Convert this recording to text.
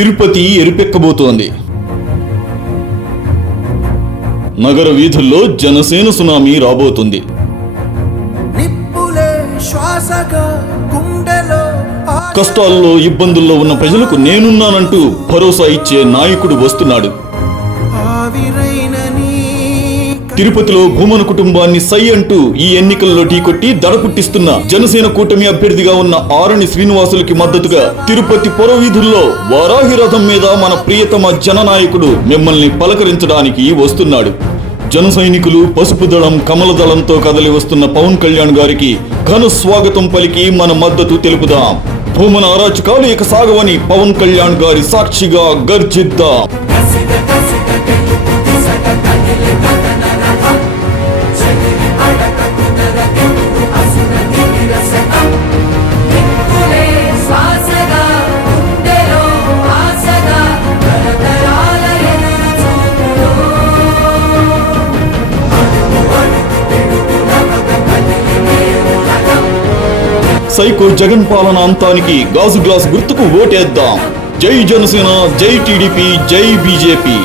తిరుపతి ఎరుపెక్కబోతోంది. నగర వీధుల్లో జనసేన సునామీ రాబోతుంది. కష్టాల్లో ఇబ్బందుల్లో ఉన్న ప్రజలకు నేనున్నానంటూ భరోసా ఇచ్చే నాయకుడు వస్తున్నాడు. తిరుపతిలో భూమన కుటుంబాన్ని సై అంటూ ఈ ఎన్నికల్లో ఢీకొట్టి దడపుట్టిస్తున్న జనసేన కూటమి అభ్యర్థిగా ఉన్న ఆరణి శ్రీనివాసులకి మద్దతుగా తిరుపతి పొరవీధుల్లో వారాహి రథం మీద మన ప్రియతమ జననాయకుడు మిమ్మల్ని పలకరించడానికి వస్తున్నాడు. జన సైనికులు పసుపు దళం కమల దళంతో కదలి వస్తున్న పవన్ కళ్యాణ్ గారికి ఘన స్వాగతం పలికి మన మద్దతు తెలుపుదాం. భూమన అరాచకాలు ఇక సాగవని పవన్ కళ్యాణ్ గారి సాక్షిగా గర్జిద్దాం. సైకో జగన్ పాలన అంతానికి గాజు గ్లాస్ గుర్తుకు ఓటేద్దాం. జై జనసేన, జై టీడీపీ, జై బీజేపీ.